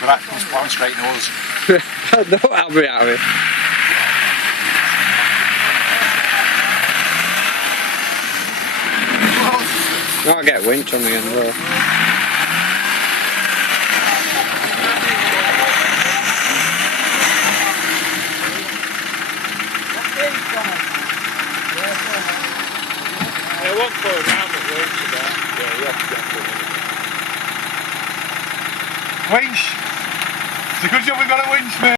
But that comes plan straight nose. No, I'll be out of it. I'll get winch on the end though. I won't go around the winch again. Yeah, you have to get to it. Winch! It's a good job we got a winch, mate.